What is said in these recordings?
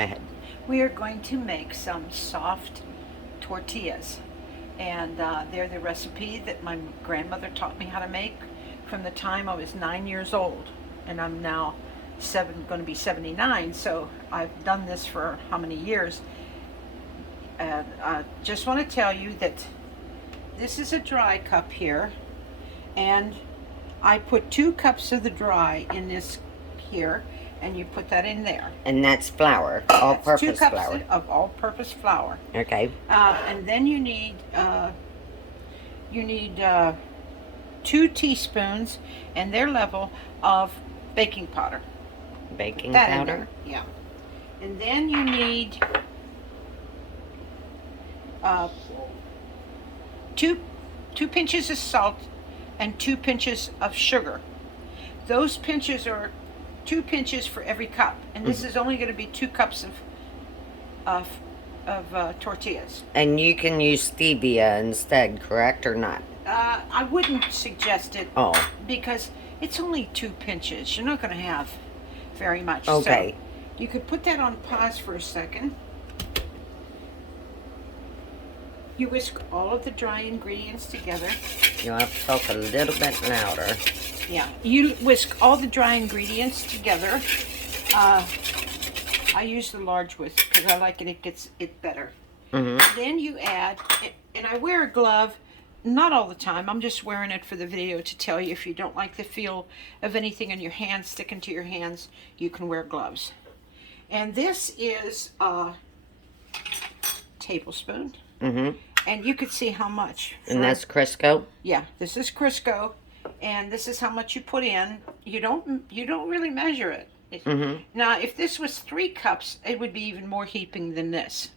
Ahead. We are going to make some soft tortillas, and they're the recipe that my grandmother taught me how to make from the time I was 9 years old, and I'm now going to be 79. So I've done this for how many years? And I just want to tell you that this is a dry cup here, and I put 2 cups of the dry in this here, and you put that in there. And that's flour, That's all-purpose 2 cups flour. of all-purpose flour. Okay. And then you need 2 teaspoons and their level of baking powder. Baking That in powder. there, yeah. And then you need two pinches of salt and 2 pinches of sugar. Those pinches are 2 pinches for every cup, and this is only going to be 2 cups of tortillas. And you can use stevia instead, correct or not? I wouldn't suggest it Oh, because it's only 2 pinches. You're not going to have very much. okay. So you could put that on pause for a second. You whisk all of the dry ingredients together. You'll have to talk a little bit louder. Yeah, you whisk all the dry ingredients together. I use the large whisk because I like it. It gets it better. Mm-hmm. Then you add, and I wear a glove, not all the time. I'm just wearing it for the video to tell you if you don't like the feel of anything in your hands sticking to your hands, you can wear gloves. And this is a tablespoon. Mm-hmm. And you could see how much. And that's Crisco? Yeah, this is Crisco, and this is how much you put in. You don't really measure it. Mm-hmm. Now, if this was 3 cups, it would be even more heaping than this.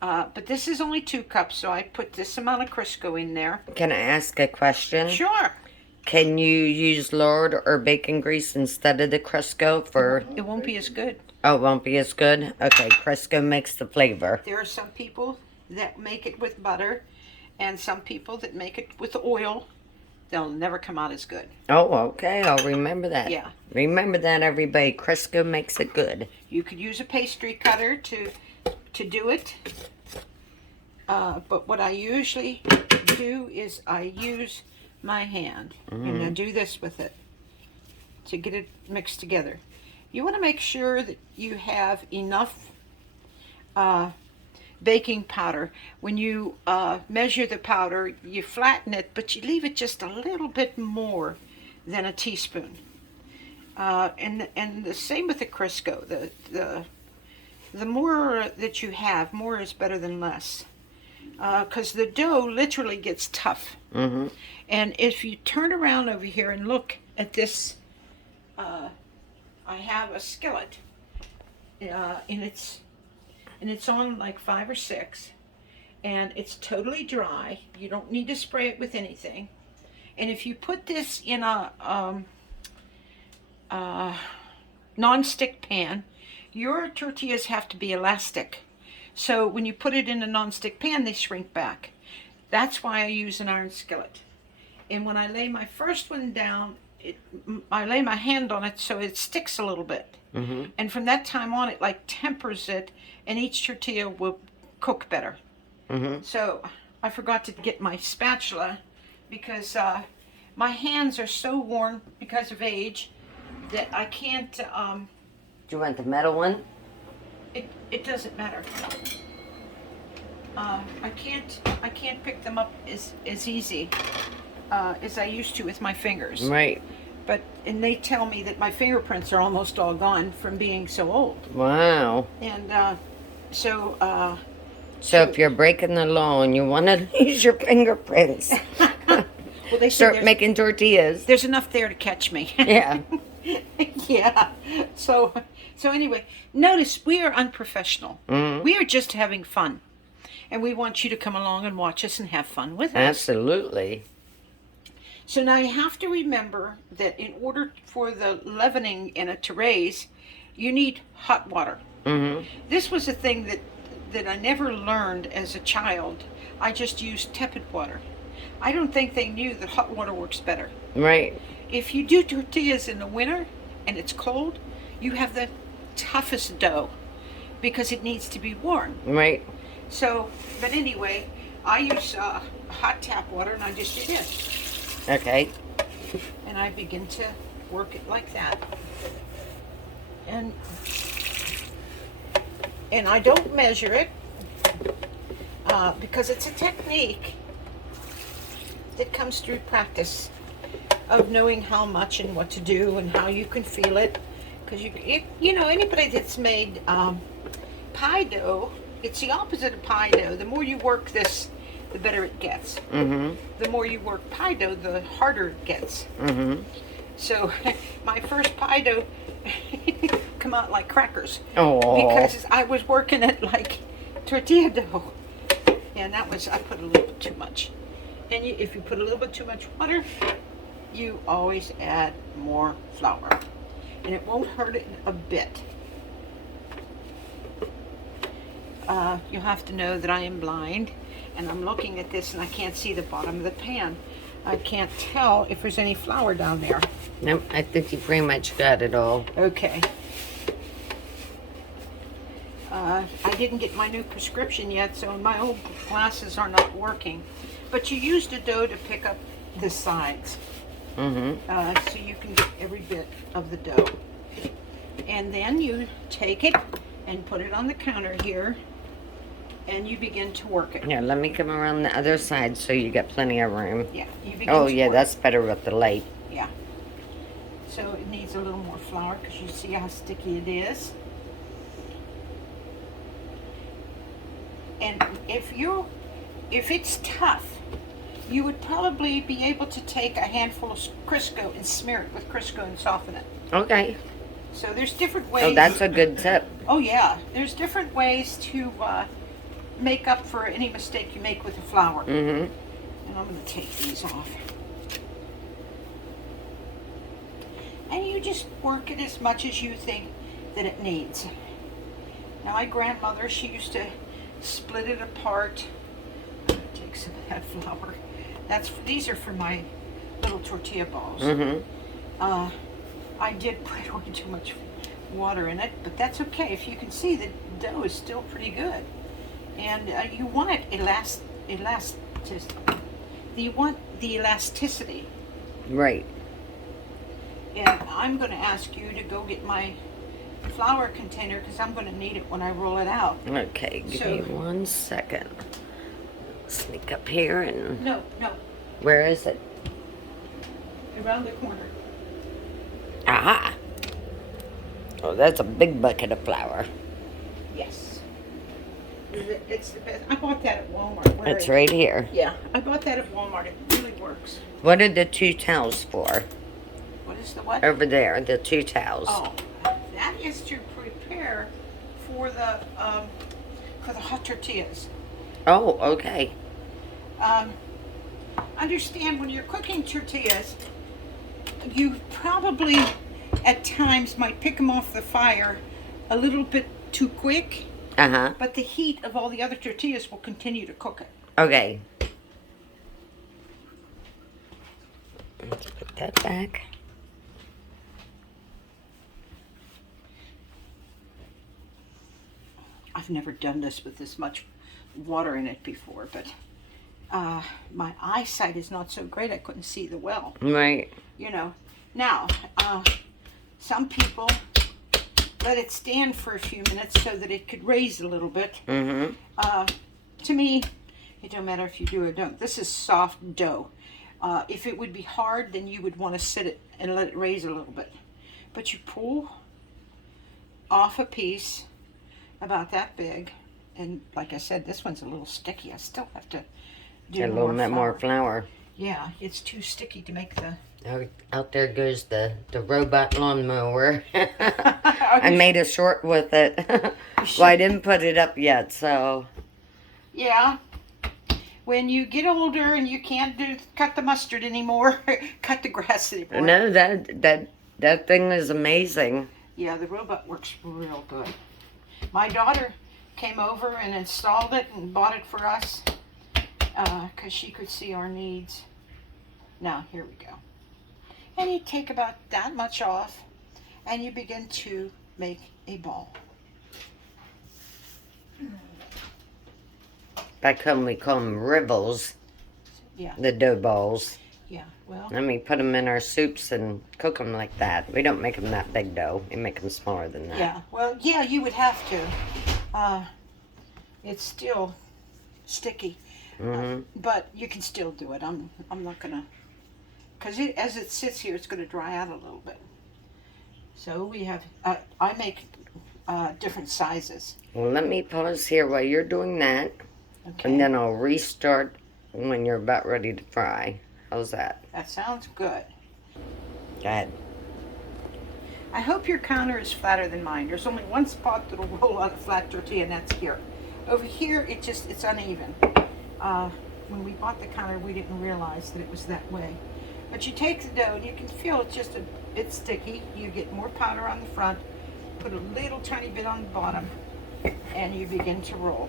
But this is only 2 cups, so I put this amount of Crisco in there. Can I ask a question? Sure. Can you use lard or bacon grease instead of the Crisco for... It won't be as good. Oh, it won't be as good? Okay, Crisco makes the flavor. There are some people that make it with butter, and some people that make it with oil. They'll never come out as good. Oh, okay. I'll remember that. Yeah. Remember that, everybody. Crisco makes it good. You could use a pastry cutter to do it. But what I usually do is I use my hand, and I do this with it to get it mixed together. You want to make sure that you have enough baking powder. When you measure the powder, you flatten it, but you leave it just a little bit more than a teaspoon. And the same with the Crisco. The more that you have, more is better than less. Because the dough literally gets tough. Mm-hmm. And if you turn around over here and look at this, I have a skillet, and it's on like 5 or 6, and it's totally dry. You don't need to spray it with anything. And if you put this in a non-stick pan, your tortillas have to be elastic. So when you put it in a non-stick pan, they shrink back. That's why I use an iron skillet. And when I lay my first one down, I lay my hand on it so it sticks a little bit. Mm-hmm. And from that time on, it like tempers it, and each tortilla will cook better. Mm-hmm. So I forgot to get my spatula because my hands are so worn because of age that I can't. Do you want the metal one? It doesn't matter. I can't pick them up as easy as I used to with my fingers. Right. And they tell me that my fingerprints are almost all gone from being so old. Wow. And so if you're breaking the law and you want to use your fingerprints, well, they start making tortillas. There's enough there to catch me. Yeah. Yeah. So anyway, notice we are unprofessional. Mm-hmm. We are just having fun. And we want you to come along and watch us and have fun with us. Absolutely. So now you have to remember that in order for the leavening in it to raise, you need hot water. Mm-hmm. This was a thing that I never learned as a child. I just used tepid water. I don't think they knew that hot water works better. Right. If you do tortillas in the winter and it's cold, you have the toughest dough because it needs to be warm. Right. So, but anyway, I use hot tap water, and I just do this. Okay. And I begin to work it like that. And I don't measure it because it's a technique that comes through practice of knowing how much and what to do and how you can feel it. Because you know, anybody that's made pie dough, it's the opposite of pie dough. The more you work this, the better it gets. Mm-hmm. The more you work pie dough, the harder it gets. Mm-hmm. So my first pie dough come out like crackers. Oh. Because I was working it like tortilla dough. And that was, I put a little bit too much. And if you put a little bit too much water, you always add more flour. And it won't hurt it a bit. You have to know that I am blind, and I'm looking at this and I can't see the bottom of the pan. I can't tell if there's any flour down there. Nope, I think you pretty much got it all. Okay. I didn't get my new prescription yet, so my old glasses are not working. But you use the dough to pick up the sides. Mm-hmm. So you can get every bit of the dough. And then you take it and put it on the counter here, and you begin to work it. Yeah, let me come around the other side so you get plenty of room. Yeah, you begin Oh, to yeah, work. that's better with the light. Yeah. So it needs a little more flour because you see how sticky it is. And if it's tough, you would probably be able to take a handful of Crisco and smear it with Crisco and soften it. Okay. So there's different ways. Oh, that's a good tip. Oh yeah, there's different ways to make up for any mistake you make with the flour. Mm-hmm. And I'm going to take these off. And you just work it as much as you think that it needs. Now my grandmother, she used to split it apart. Take some of that flour. These are for my little tortilla balls. Mm-hmm. I did put way too much water in it, but that's okay. If you can see, the dough is still pretty good. And you want it you want the elasticity. Right. And I'm going to ask you to go get my flour container because I'm going to need it when I roll it out. Okay, give me 1 second. Sneak up here and... No. Where is it? Around the corner. Aha! Oh, that's a big bucket of flour. Yes. It's the best. I bought that at Walmart. It's right here. Yeah, I bought that at Walmart. It really works. What are the 2 towels for? What is the what? Over there, the 2 towels. Oh, that is to prepare for the hot tortillas. Oh, okay. Understand when you're cooking tortillas, you probably at times might pick them off the fire a little bit too quick, but the heat of all the other tortillas will continue to cook it. Okay. Let's put that back. I've never done this with this much water in it before, but my eyesight is not so great. I couldn't see the well. Right. You know. Now, some people let it stand for a few minutes so that it could raise a little bit. Mm-hmm. To me, it don't matter if you do or don't. This is soft dough. If it would be hard, then you would want to sit it and let it raise a little bit. But you pull off a piece about that big, and like I said, this one's a little sticky. I still have to do A little bit more flour. Yeah, it's too sticky to make the... Oh, out there goes the robot lawnmower. I made a short with it. Well, I didn't put it up yet, so... Yeah. When you get older and you can't cut the mustard anymore, cut the grass anymore. No, that thing is amazing. Yeah, the robot works real good. My daughter came over and installed it and bought it for us because she could see our needs. Now, here we go. And you take about that much off and you begin to make a ball. Back home we call them rivels, Yeah, the dough balls. yeah. Well, And we put them in our soups and cook them like that. We don't make them that big dough. We make them smaller than that. yeah. Well, yeah. You would have to. It's still sticky, but you can still do it. I'm not gonna, because as it sits here, it's gonna dry out a little bit. So we have. I make different sizes. Well, let me pause here while you're doing that. Okay. And then I'll restart when you're about ready to fry. How's that? That sounds good. Go ahead. I hope your counter is flatter than mine. There's only one spot that'll roll out a flat tortilla, and that's here. Over here, it's uneven. When we bought the counter, we didn't realize that it was that way. But you take the dough, and you can feel it's just a bit sticky. You get more powder on the front, put a little tiny bit on the bottom, and you begin to roll.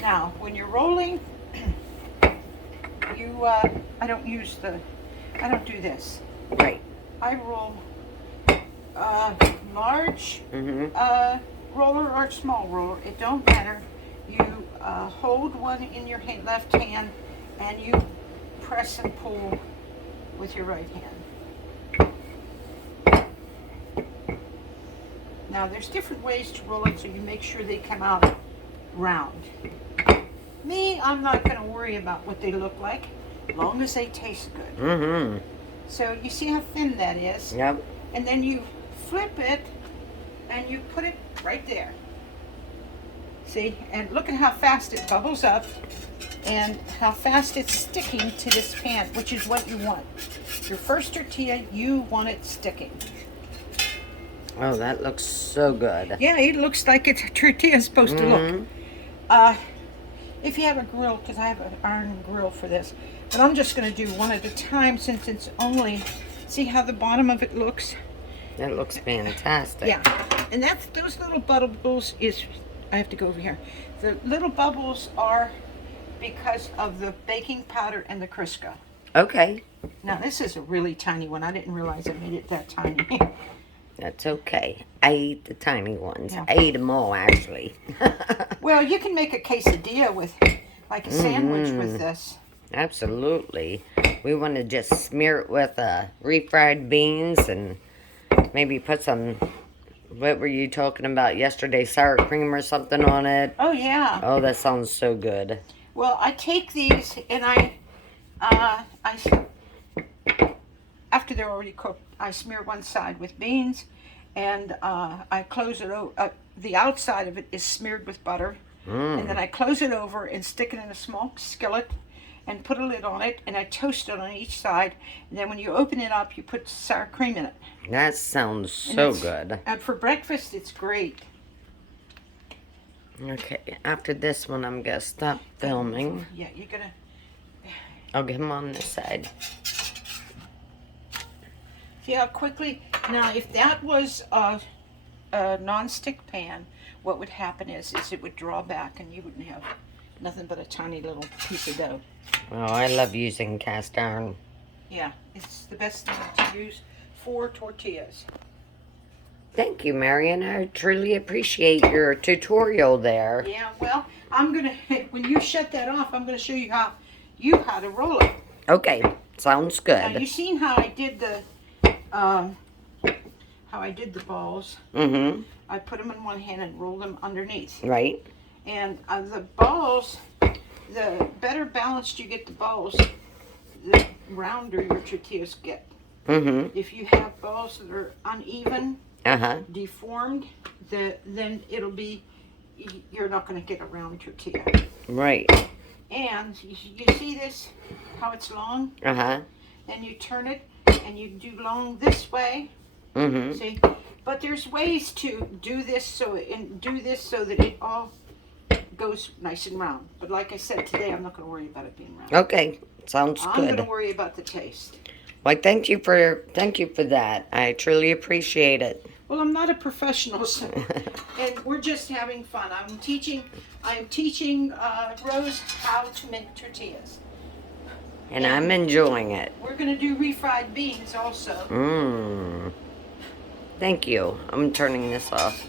Now, when you're rolling, I don't do this. Right. I roll large roller or small roller. It don't matter. You hold one in your left hand and you press and pull with your right hand. Now there's different ways to roll it so you make sure they come out round. Me, I'm not going to worry about what they look like as long as they taste good. So you see how thin that is? Yep. And then you flip it and you put it right there. See? And look at how fast it bubbles up and how fast it's sticking to this pan, which is what you want. Your first tortilla, you want it sticking. Oh, that looks so good. Yeah, it looks like a tortilla is supposed to look. If you have a grill, because I have an iron grill for this, but I'm just going to do one at a time since it's only, see how the bottom of it looks? That looks fantastic. Yeah, and that's those little bubbles is, I have to go over here. The little bubbles are because of the baking powder and the Crisco. Okay. Now this is a really tiny one. I didn't realize I made it that tiny. That's okay. I eat the tiny ones. Yeah. I eat them all, actually. Well, you can make a quesadilla with, like a sandwich with this. Absolutely. We want to just smear it with refried beans and maybe put some, what were you talking about yesterday, sour cream or something on it? Oh, yeah. Oh, that sounds so good. Well, I take these and I after they're already cooked, I smear one side with beans and I close it over. The outside of it is smeared with butter. And then I close it over and stick it in a small skillet and put a lid on it, and I toast it on each side. And then when you open it up, you put sour cream in it. That sounds so good. And for breakfast, it's great. Okay, after this one, I'm going to stop filming. Yeah, you're going to... I'll get him on this side. See how quickly? Now, if that was a non-stick pan, what would happen is it would draw back and you wouldn't have nothing but a tiny little piece of dough. Oh, I love using cast iron. Yeah, it's the best thing to use for tortillas. Thank you, Marion. I truly appreciate your tutorial there. Yeah, well, I'm going to, when you shut that off, I'm going to show you how to roll it. Okay, sounds Now, good. you seen how I did the balls. Mm-hmm. I put them in one hand and roll them underneath. Right. And the balls, the better balanced you get the balls, the rounder your tortillas get. Mm-hmm. If you have balls that are uneven, deformed, then it'll be, you're not going to get a round tortilla. Right. And you see this, how it's long? Then you turn it and you do long this way. Mm-hmm. See? But there's ways to do this so that it all goes nice and round. But like I said today, I'm not going to worry about it being round. Okay, sounds I'm good. going to worry about the taste. Well, thank you for that. I truly appreciate it. Well, I'm not a professional, so, and we're just having fun. I'm teaching Rose how to make tortillas. And I'm enjoying it. We're going to do refried beans also. Thank you. I'm turning this off.